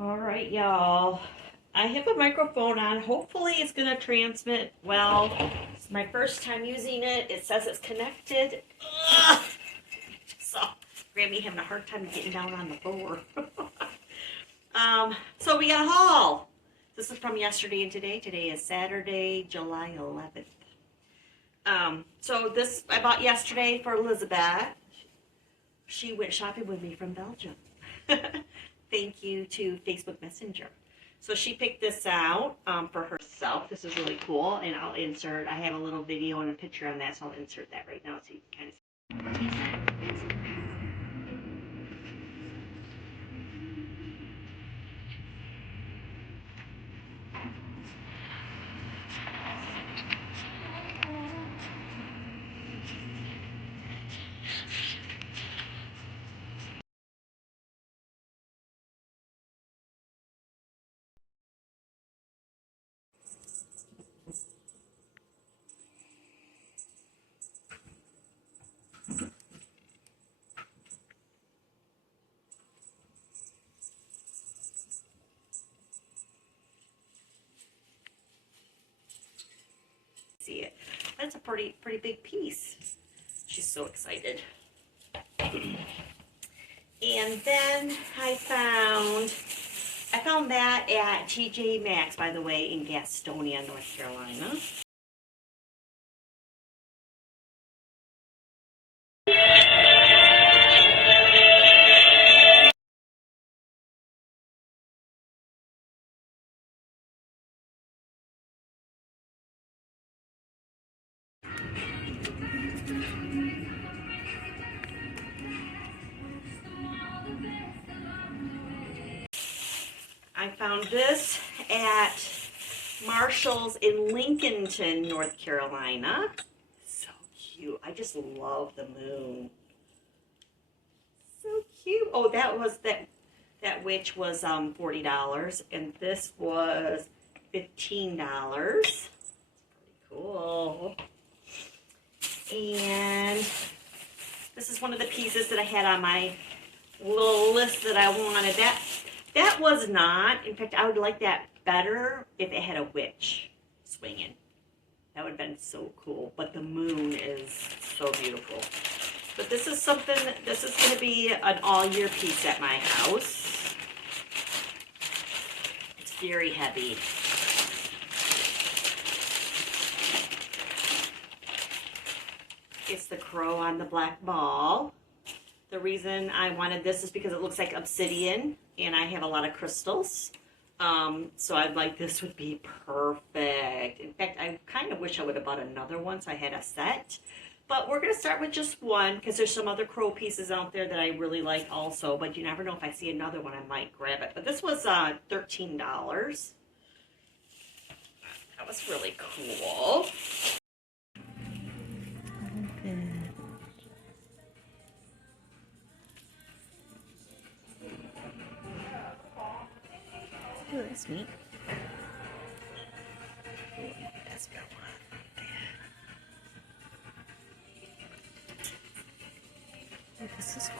All right, y'all. I have a microphone on. Hopefully it's going to transmit well. It's my first time using it. It says it's connected. Ugh. So, Grammy having a hard time getting down on the floor. So we got a haul. This is from yesterday and today. Today is Saturday, July 11th. So this I bought yesterday for Elizabeth. She went shopping with me from Belgium. Thank you to Facebook Messenger. So she picked this out for herself. This is really cool, and I'll insert. I have a little video and a picture on that, so I'll insert that right now so you can kind of see. See it. But it's a pretty big piece. She's so excited. And then I found that at TJ Maxx, by the way, in Gastonia, North Carolina. I found this at Marshall's in Lincolnton, North Carolina. So cute. I just love the moon. So cute. Oh, that witch was $40, and this was $15. Pretty cool. And this is one of the pieces that I had on my little list that I wanted. That was not. In fact, I would like that better if it had a witch swinging. That would have been so cool. But the moon is so beautiful. But this is going to be an all-year piece at my house. It's very heavy. It's the crow on the black ball. The reason I wanted this is because it looks like obsidian, and I have a lot of crystals. So I'd like this would be perfect. In fact, I kind of wish I would have bought another one so I had a set. But we're going to start with just one because there's some other crow pieces out there that I really like also. But you never know, if I see another one, I might grab it. But this was $13. That was really cool. Oh, that's neat. Oh, that's good one. Oh, this is cool.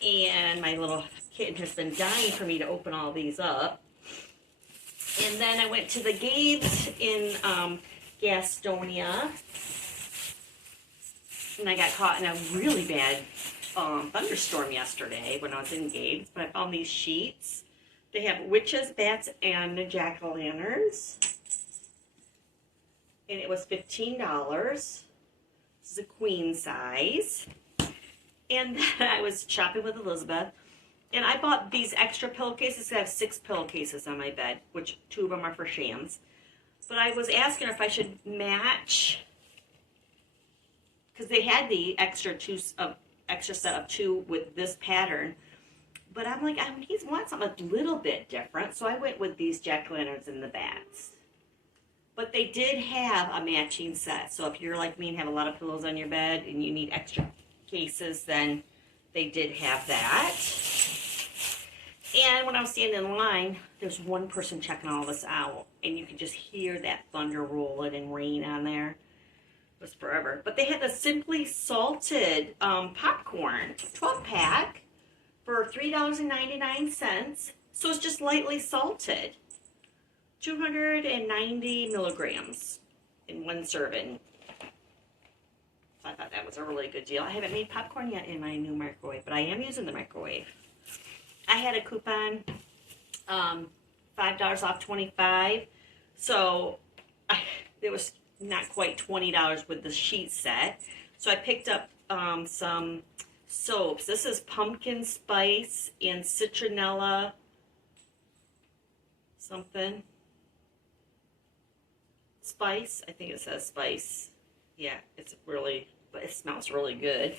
And my little kitten has been dying for me to open all these up. And then I went to the Gabe's in Gastonia, and I got caught in a really bad thunderstorm yesterday when I was in Gabe's. But I found these sheets. They have witches, bats, and jack-o'-lanterns. And it was $15. This is a queen size. And then I was shopping with Elizabeth, and I bought these extra pillowcases. I have 6 pillowcases on my bed, which 2 of them are for shams. But I was asking her if I should match because they had the extra set of two with this pattern. But I'm like, he wants something a little bit different, so I went with these jack-o'-lanterns and the bats. But they did have a matching set, so if you're like me and have a lot of pillows on your bed and you need extra cases, then they did have that. And when I was standing in line, there's one person checking all this out, and you could just hear that thunder rolling and rain on there. It was forever. But they had the Simply Salted popcorn 12-pack for $3.99. So it's just lightly salted. 290 milligrams in one serving. So I thought that was a really good deal. I haven't made popcorn yet in my new microwave, but I am using the microwave. I had a coupon, $5 off 25. So there was not quite $20 with the sheet set. So I picked up some soaps. This is pumpkin spice and citronella something. Spice. I think it says spice. Yeah, it's really, but it smells really good.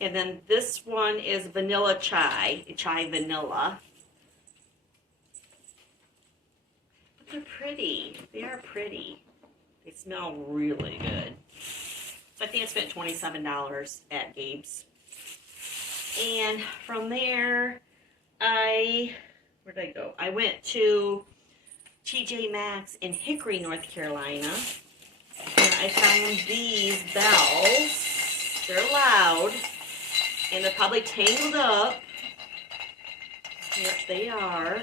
And then this one is vanilla chai vanilla. But they're pretty. They are pretty. They smell really good. So I think I spent $27 at Gabe's. And from there, where did I go? I went to TJ Maxx in Hickory, North Carolina. And I found these bells. They're loud. And they're probably tangled up. Yep, they are.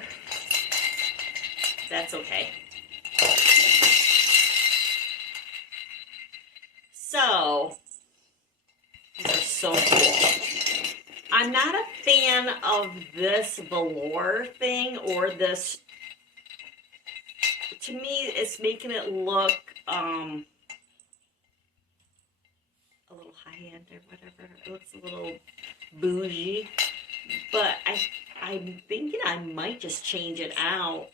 That's okay. So, these are so cool. I'm not a fan of this velour thing or this. To me, it's making it look a little high-end or whatever. It looks a little bougie. But I'm thinking I might just change it out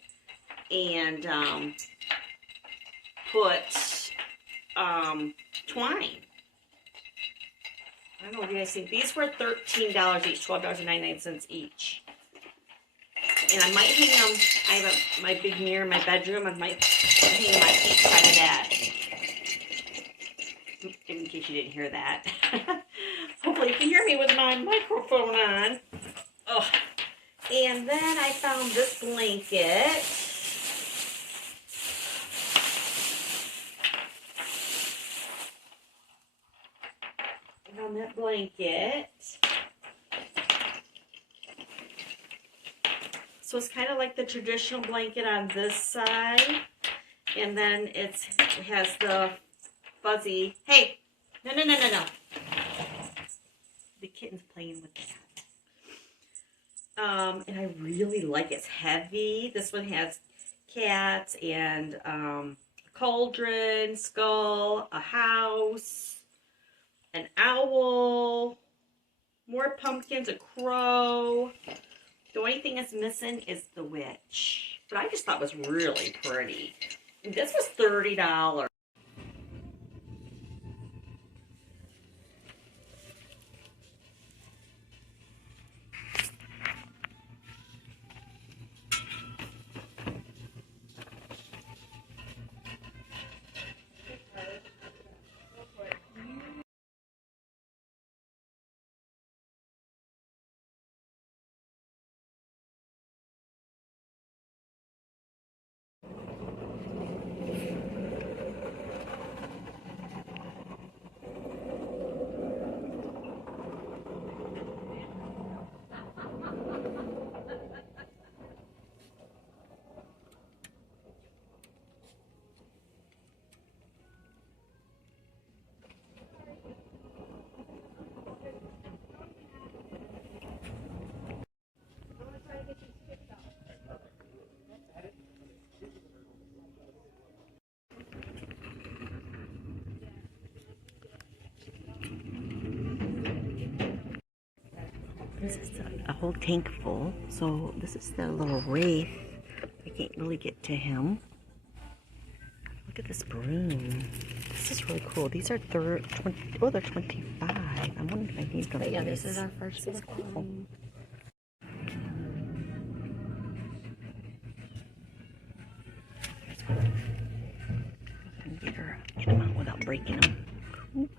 and put twine. I don't know, what do you guys think? These were $13 each, $12.99 each. And I might hang them. I have my big mirror in my bedroom. I might hang my each side of that. In case you didn't hear that. Hopefully you can hear me with my microphone on. Oh. And then I found this blanket. On that blanket. So it's kind of like the traditional blanket on this side. And then it has the fuzzy. Hey! No. The kitten's playing with that. And I really like it. It's heavy. This one has cats and a cauldron, skull, a house, an owl, more pumpkins, a crow. The only thing that's missing is the witch. But I just thought it was really pretty. And this was $30. This is a whole tank full. So this is the little wraith. I can't really get to him. Look at this broom. This is really cool. These are 20, oh, they're 25. I'm wondering if I need one. But yeah, this is our first one. Get them out without breaking them. Ooh.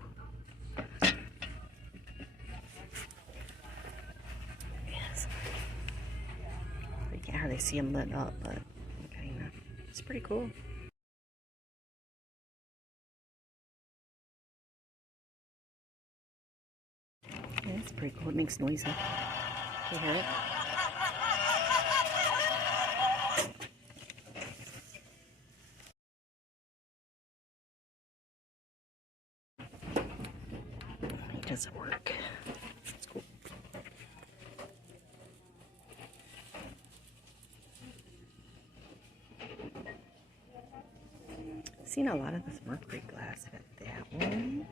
Yes. You can't hardly see them lit up, but okay, it's pretty cool. Yeah, it's pretty cool. It makes noises. You hear it? It doesn't work. It's cool. I've seen a lot of this mercury glass at that one.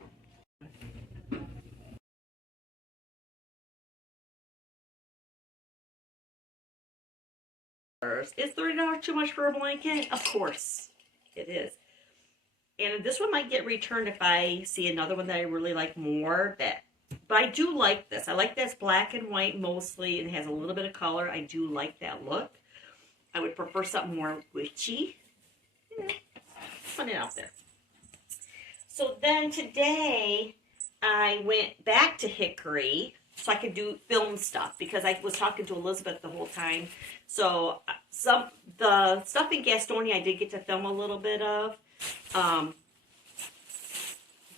Is $30 too much for a blanket? Of course it is. And this one might get returned if I see another one that I really like more. But I do like this. I like this black and white mostly, and it has a little bit of color. I do like that look. I would prefer something more witchy. Put it out there. So then today I went back to Hickory so I could do film stuff because I was talking to Elizabeth the whole time. So the stuff in Gastonia I did get to film a little bit of.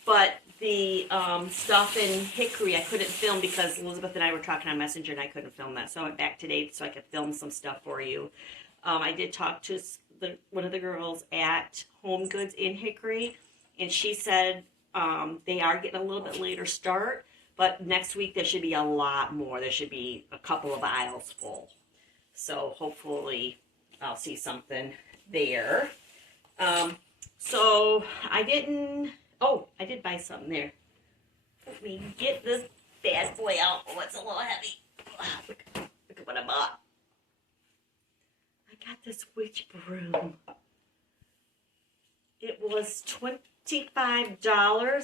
But the stuff in Hickory I couldn't film because Elizabeth and I were talking on Messenger and I couldn't film that. So I went back today so I could film some stuff for you. I did talk to one of the girls at Home Goods in Hickory, and she said they are getting a little bit later start, but next week there should be a lot more. There should be a couple of aisles full. So hopefully I'll see something there. So I did buy something there. Let me get this bad boy out. Oh, it's a little heavy. Look at what I bought. I got this witch broom. It was $25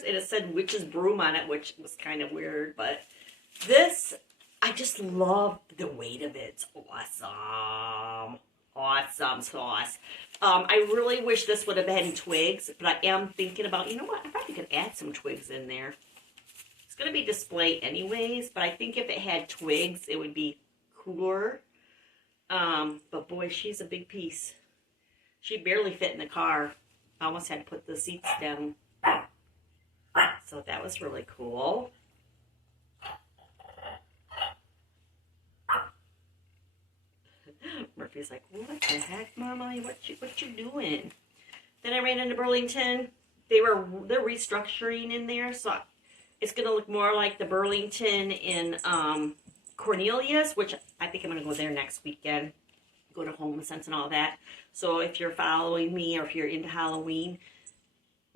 and it said witch's broom on it, which was kind of weird, but this, I just love the weight of it. It's awesome. Awesome sauce. I really wish this would have had twigs, but I am thinking about, you know what, I probably could add some twigs in there. It's going to be display anyways, but I think if it had twigs, it would be cooler. But boy, she's a big piece. She barely fit in the car. I almost had to put the seats down. So that was really cool. Murphy's like, what the heck, Mama? What you doing? Then I ran into Burlington. They're restructuring in there, so it's gonna look more like the Burlington in Cornelius, which I think I'm gonna go there next weekend. Go to Home Sense and all that. So if you're following me or if you're into Halloween,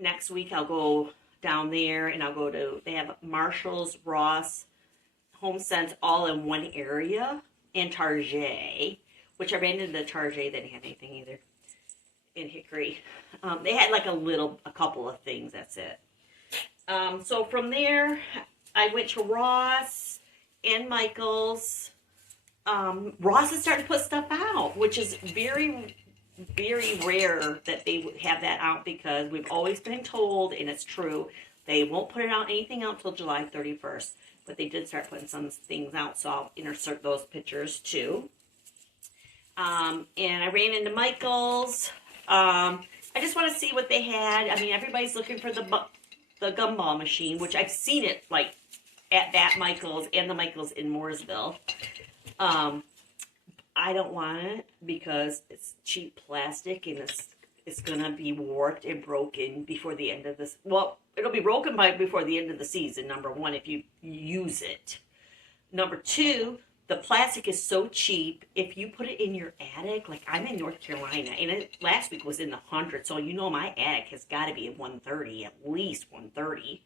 next week I'll go down there and I'll go to, they have Marshall's, Ross, Home Sense all in one area, and Target, which I ran into Target. They didn't have anything either in Hickory. They had like a couple of things, that's it. So from there, I went to Ross and Michael's. Ross is starting to put stuff out, which is very, very rare that they would have that out because we've always been told, and it's true, they won't put anything out until July 31st. But they did start putting some things out, so I'll insert those pictures too. And I ran into Michael's. I just want to see what they had. I mean, everybody's looking for the gumball machine, which I've seen it like at that Michael's and the Michael's in Mooresville. I don't want it because it's cheap plastic and it's gonna be warped and broken before the end of this. Well, it'll be broken before the end of the season. Number one, if you use it. Number two, the plastic is so cheap. If you put it in your attic, like I'm in North Carolina, and last week was in the 100s, so you know my attic has got to be at 130, at least 130.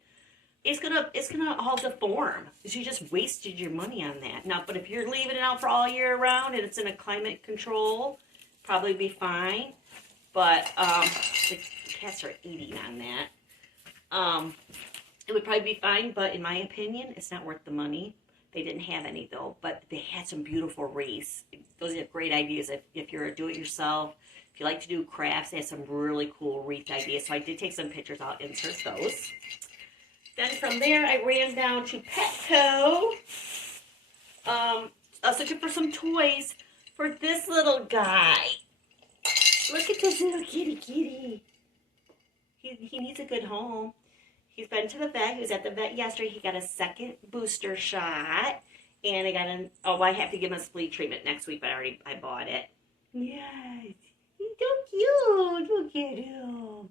It's gonna all deform. You just wasted your money on that. Now, but if you're leaving it out for all year round and it's in a climate control, probably be fine. But cats are eating on that. It would probably be fine, but in my opinion, it's not worth the money. They didn't have any though, but they had some beautiful wreaths. Those are great ideas if you're a do-it-yourself. If you like to do crafts, they have some really cool wreath ideas. So I did take some pictures. I'll insert those. Then from there, I ran down to Petco. I was looking for some toys for this little guy. Look at this little kitty. He needs a good home. He's been to the vet. He was at the vet yesterday. He got a second booster shot. And I got I have to give him a flea treatment next week, but I bought it. Yes. He's so cute. Look at him.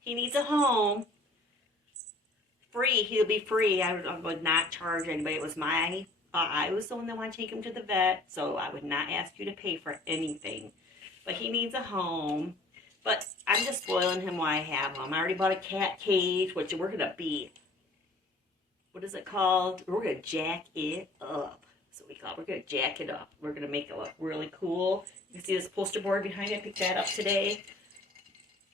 He needs a home. Free. He'll be free. I would not charge anybody. It was I was the one that wanted to take him to the vet, so I would not ask you to pay for anything. But he needs a home. But I'm just spoiling him while I have him. I already bought a cat cage, which we're going to be, what is it called? We're going to jack it up. That's what we call it. We're going to jack it up. We're going to make it look really cool. You can see this poster board behind it. I picked that up today.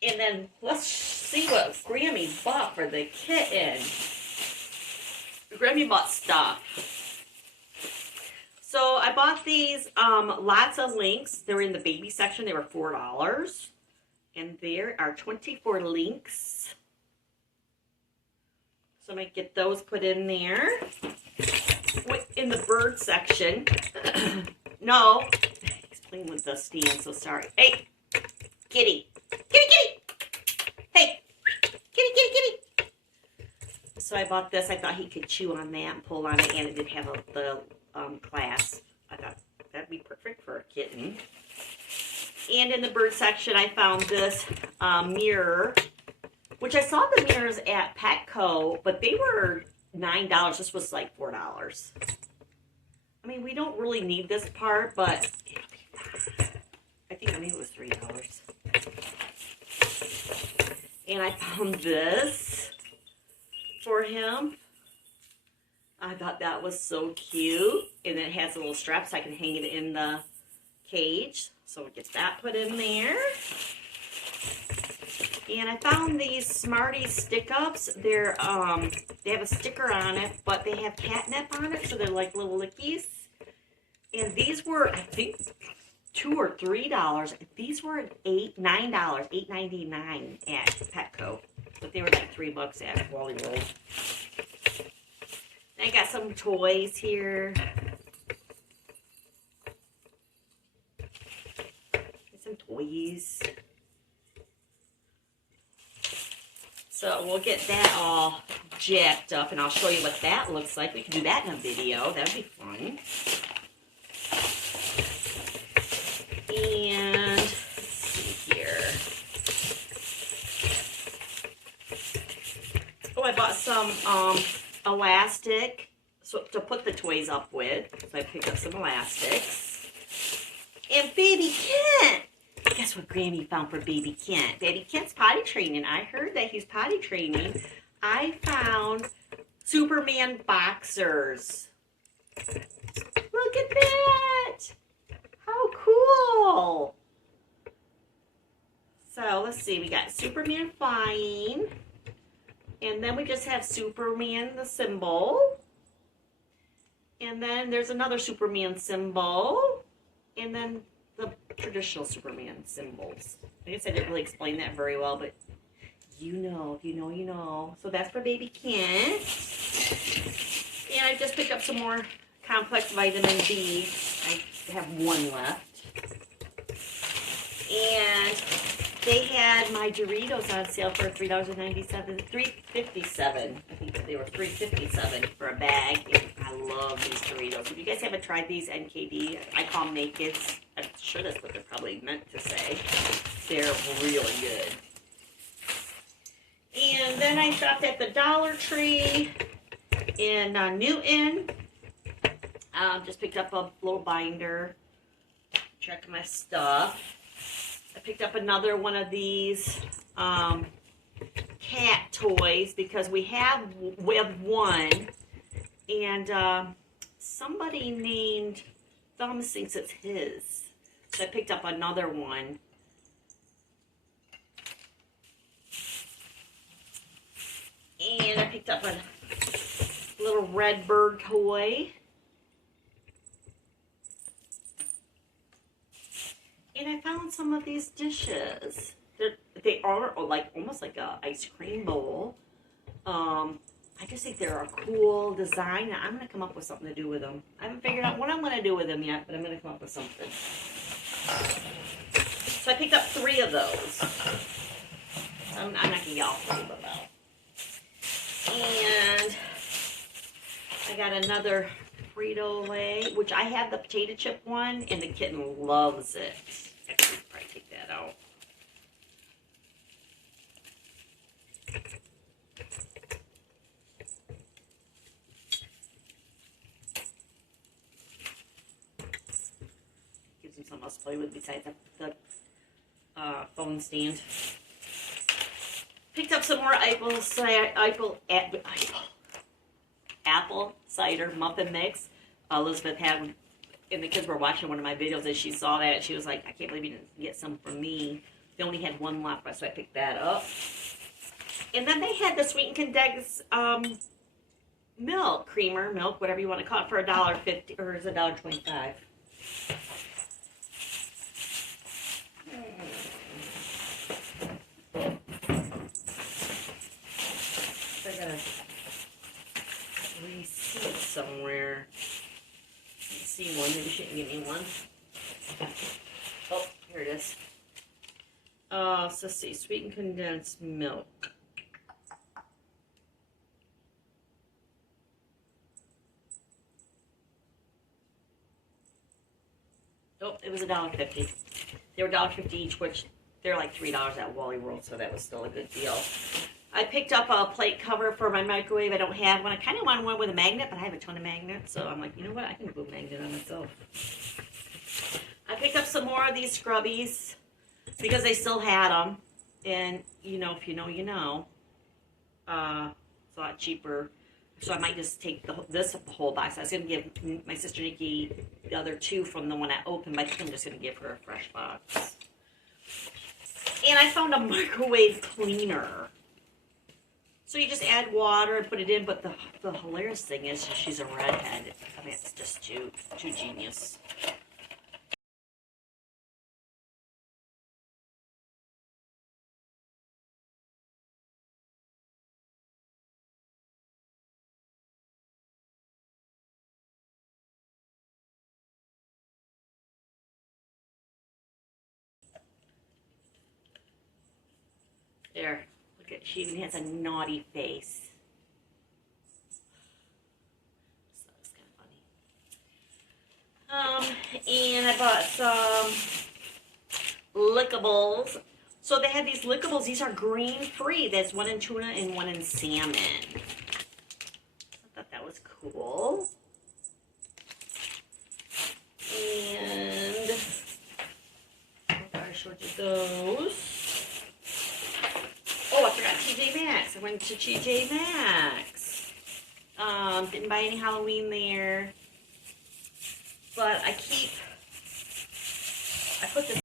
And then let's see what Grammy bought for the kitten. Grammy bought stuff. So I bought these lots of links. They were in the baby section. They were $4. And there are 24 links. So I'm going to get those put in there. In the bird section. No. He's playing with the stand, so sorry. Hey, kitty. Kitty. Hey, kitty. So I bought this. I thought he could chew on that and pull on it. And it did have the clasp. I thought that'd be perfect for a kitten. And in the bird section, I found this mirror, which I saw the mirrors at Petco, but they were $9. This was like $4. I mean, we don't really need this part, but it'll be fine. I think maybe it was $3. And I found this for him. I thought that was so cute. And then it has a little strap so I can hang it in the cage. So we'll get that put in there. And I found these Smarties stick-ups. They have a sticker on it, but they have catnip on it, so they're like little lickies. And these were, I think, $2 or $3. These were $9, $8.99 at Petco. But they were like $3 at Wally World. I got some toys here. Some toys. So we'll get that all jacked up and I'll show you what that looks like. We can do that in a video. That would be fun. And let's see here. Oh, I bought some elastic to put the toys up with. So I picked up some elastics. And baby Kent. Guess what Grammy found for baby Kent? Baby Kent's potty training. I heard that he's potty training. I found Superman boxers. Look at that. How cool. So let's see. We got Superman flying. And then we just have Superman the symbol. And then there's another Superman symbol. And then the traditional Superman symbols. I guess I didn't really explain that very well, but you know, if you know, you know. So that's for baby Kent. And I just picked up some more complex vitamin B. I have one left. And they had my Doritos on sale for $3.97, $3.57. I think they were $3.57 for a bag. And I love these Doritos. If you guys haven't tried these NKD, I call them Nakeds. I'm sure that's what they're probably meant to say. They're really good. And then I shopped at the Dollar Tree in Newton. Just picked up a little binder. Check my stuff. I picked up another one of these cat toys because we have one. And somebody named Thumbs thinks it's his. So I picked up another one. red bird toy. And I found some of these dishes. They are like almost like a ice cream bowl. I just think they're a cool design. And I'm gonna come up with something to do with them. I haven't figured out what I'm gonna do with them yet, but I'm gonna come up with something. So I picked up 3 of those. I'm not gonna get all 3 of them out. And I got another Frito-Lay, which I have the potato chip one, and the kitten loves it. Actually, probably take that out. Gives him something else to play with besides the phone stand. Picked up some more apple cider muffin mix. Elizabeth had, and the kids were watching one of my videos, and she saw that. She was like, I can't believe you didn't get some from me. They only had 1 left, so I picked that up. And then they had the sweetened condensed milk, creamer, milk, whatever you want to call it, for $1.50, or is it $1.25? I got a receipt somewhere. Let's see one. Maybe she didn't give me one. Oh, here it is. So let's see. Sweetened condensed milk. Oh, it was $1.50. They were $1.50 each, which they're like $3 at Wally World, so that was still a good deal. I picked up a plate cover for my microwave. I don't have one. I kind of want one with a magnet, but I have a ton of magnets, so I'm like, you know what? I can put a magnet on myself. I picked up some more of these scrubbies because they still had them, and you know, if you know, you know. It's a lot cheaper. So I might just take this whole box. I was going to give my sister Nikki the other 2 from the one I opened, but I think I'm just going to give her a fresh box. And I found a microwave cleaner. So you just add water and put it in, but the hilarious thing is she's a redhead. I mean, it's just too genius. There, look at, she even has a naughty face. So it's kind of funny. And I bought some lickables. So they have these lickables. These are green free. There's 1 in tuna and 1 in salmon. I thought that was cool. And I showed you those. Oh, I forgot TJ Maxx. I went to TJ Maxx. Didn't buy any Halloween there. But I put this.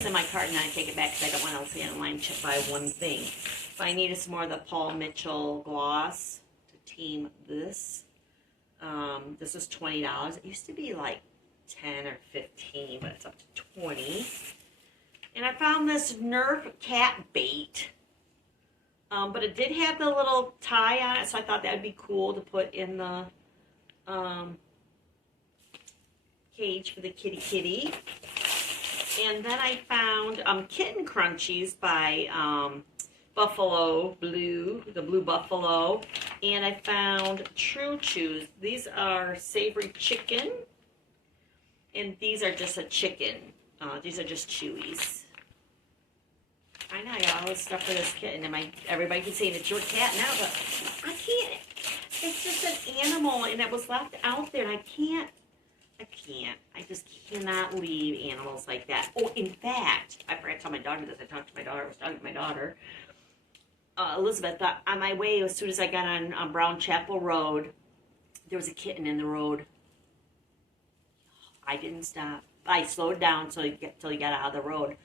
In my cart and I take it back because I don't want to see online to buy one thing. But I needed some more of the Paul Mitchell gloss to team this. This was $20. It used to be like 10 or 15, but it's up to 20. And I found this Nerf cat bait. But it did have the little tie on it, so I thought that would be cool to put in the cage for the kitty. And then I found Kitten Crunchies by Buffalo Blue, the Blue Buffalo. And I found True Chews. These are savory chicken. And these are just a chicken. These are just chewies. I know I got all this stuff for this kitten. And everybody keeps saying it's your cat now, but I can't. It's just an animal, and it was left out there, and I can't. I just cannot leave animals like that. Oh, in fact, I forgot to tell my daughter this. I was talking to my daughter. Elizabeth, on my way, as soon as I got on Brown Chapel Road, there was a kitten in the road. I didn't stop. I slowed down till he got out of the road.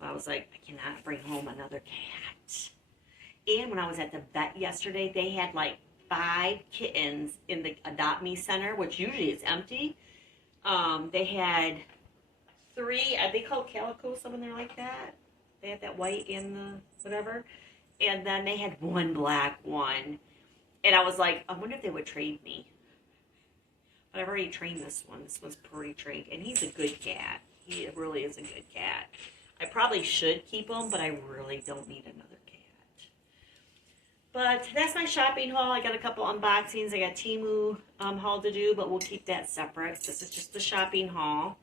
I was like, I cannot bring home another cat. And when I was at the vet yesterday, they had like 5 kittens in the Adopt Me Center, which usually is empty. They had 3, are they called calico, something there like that? They had that white in the whatever. And then they had 1 black one. And I was like, I wonder if they would trade me. But I've already trained this one. This one's pretty trained. And he's a good cat. He really is a good cat. I probably should keep him, but I really don't need another cat. But that's my shopping haul. I got a couple unboxings. I got Temu haul to do, but we'll keep that separate. This is just the shopping haul.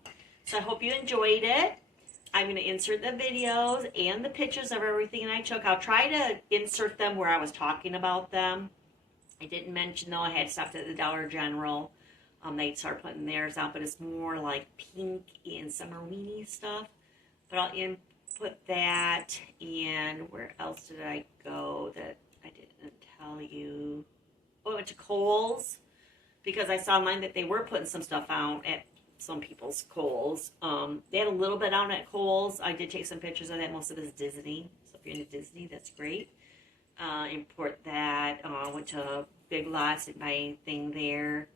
So I hope you enjoyed it. I'm going to insert the videos and the pictures of everything I took. I'll try to insert them where I was talking about them. I didn't mention, though, I had stopped at the Dollar General. They started putting theirs out, but it's more like pink and summer weenie stuff. But I'll input that. And where else did I go that I didn't tell you? Oh, I went to Kohl's because I saw online that they were putting some stuff out at some people's Kohl's. They had a little bit out at Kohl's. I did take some pictures of that. Most of it is Disney. So if you're into Disney, that's great. Import that. Went to Big Lots and buy anything there.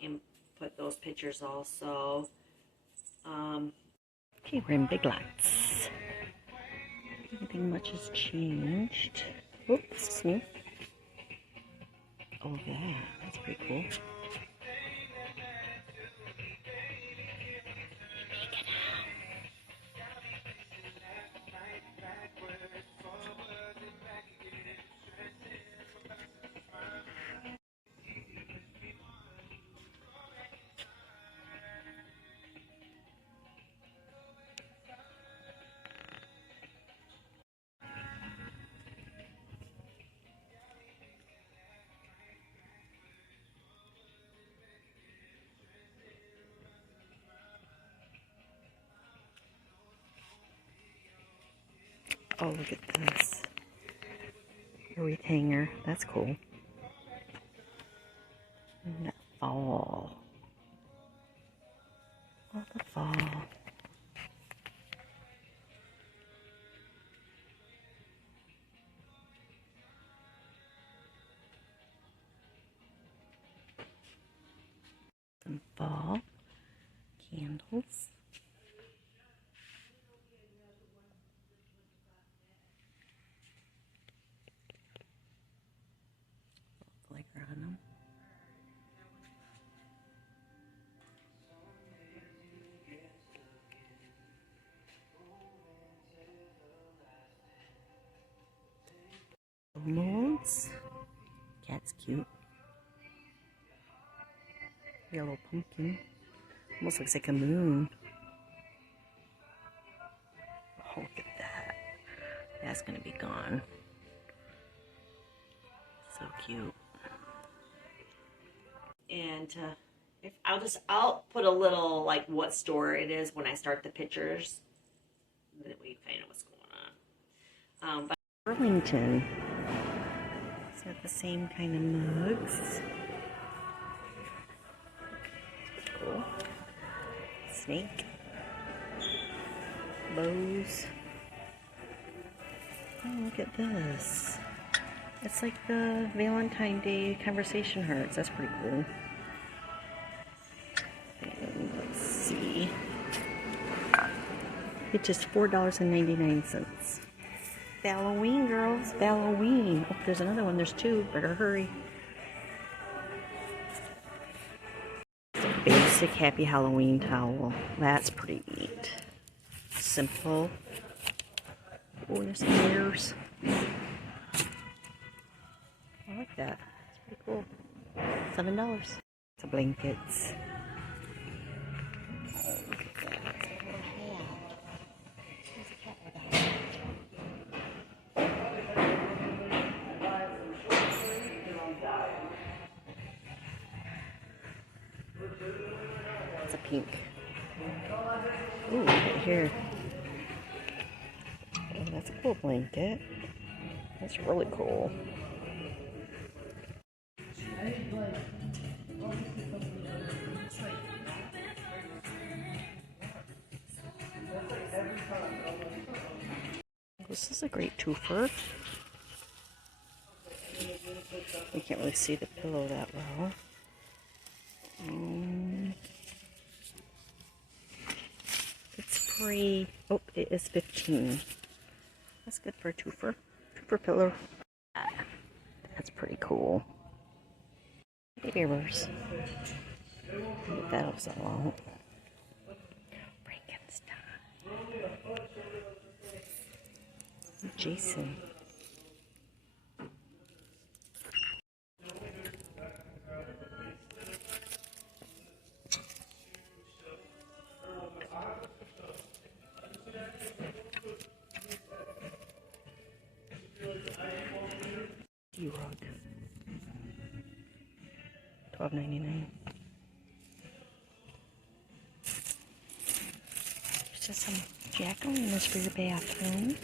Input those pictures also. Okay, we're in Big Lots. Nothing much has changed. Oops, me. Oh, that's pretty cool. Oh, look at this. A wreath hanger. That's cool. And that fall. Oh, the fall. Some fall candles. Glitter on them. Molds. Cat's cute. Yellow pumpkin. Almost looks like a moon. Oh, look at that. That's gonna be gone. So cute. And if I'll put a little like what store it is when I start the pictures. That way you kind of know what's going on. But Burlington. It's got the same kind of mugs. Cool. Snake. Bows. Oh, look at this. It's like the Valentine's Day conversation hearts. That's pretty cool. And let's see. It's just $4.99. Halloween, girls. Halloween. Oh, there's another one. There's two. Better hurry. Basic Happy Halloween towel. That's pretty neat. Simple. Oh, there's some mirrors. I like that. It's pretty cool. $7. It's a blankets. Oh, look at that. It's a little hat. There's a cat with a hat. It's a pink. Ooh, right here. Oh, that's a cool blanket. That's really cool. This is a great twofer. You can't really see the pillow that well. It's free. Oh, it is 15. That's good for a twofer. Twofer pillow. That's pretty cool. Mirrors. That'll sell out. Frankenstein. Jason. D-Rug. $12.99. There's just some jack-o'-lanterns for your bathroom.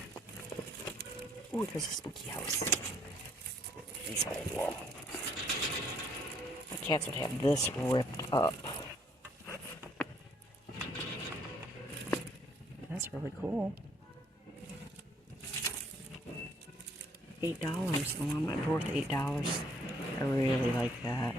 Ooh, there's a spooky house. These are cool. My cats would have this ripped up. That's really cool. $8. Oh, I'm worth $8. I really like that.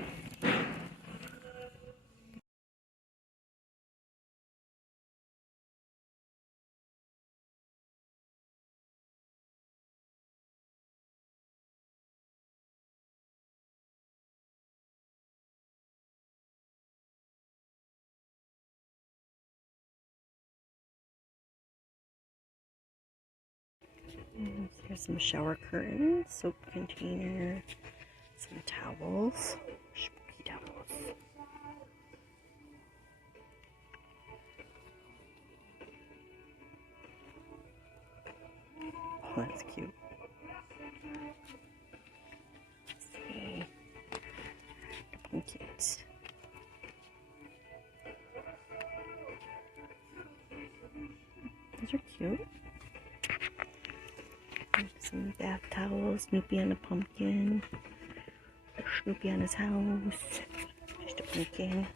Here's some shower curtains, soap container, some towels, spooky towels. Oh, that's cute. Let's see. Blankets. These are cute. Some bath towels, Snoopy and a pumpkin. Snoopy on his house. Just a pumpkin.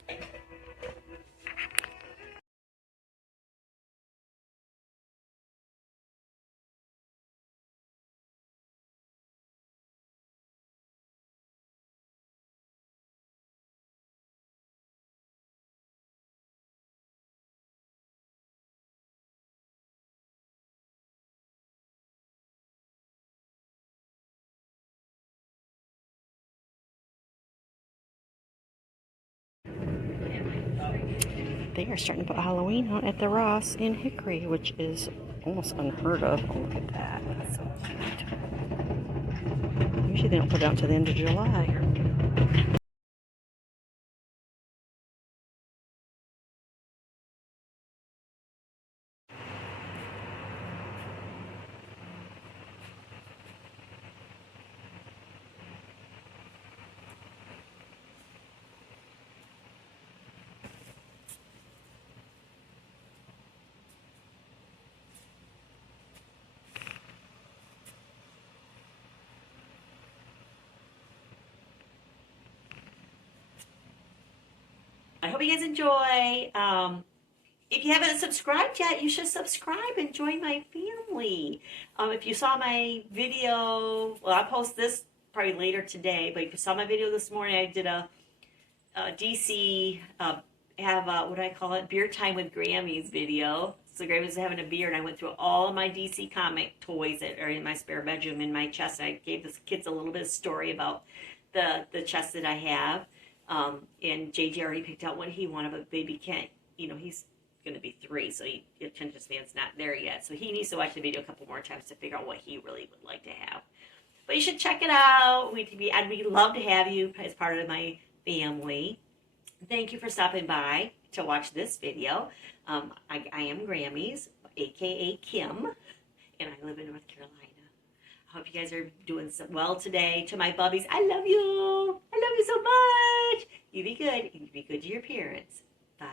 They are starting to put Halloween out at the Ross in Hickory, which is almost unheard of. Oh, look at that. That's so cute. Usually they don't put it out until the end of July. I hope you guys enjoy. If you haven't subscribed yet, you should subscribe and join my family. If you saw my video, well, I'll post this probably later today, but if you saw my video this morning, I did a DC have what do I call it? Beer time with Grammys video. So Grammy was having a beer, and I went through all of my DC comic toys that are in my spare bedroom in my chest. I gave the kids a little bit of story about the chest that I have. And JJ already picked out what he wanted, but baby can't. He's going to be 3, so attention span's not there yet. So he needs to watch the video a couple more times to figure out what he really would like to have. But you should check it out. We'd love to have you as part of my family. Thank you for stopping by to watch this video. I am Grammys, aka Kim, and I live in North Carolina. I hope you guys are doing well today. To my bubbies, I love you. I love you so much. You be good. You be good to your parents. Bye.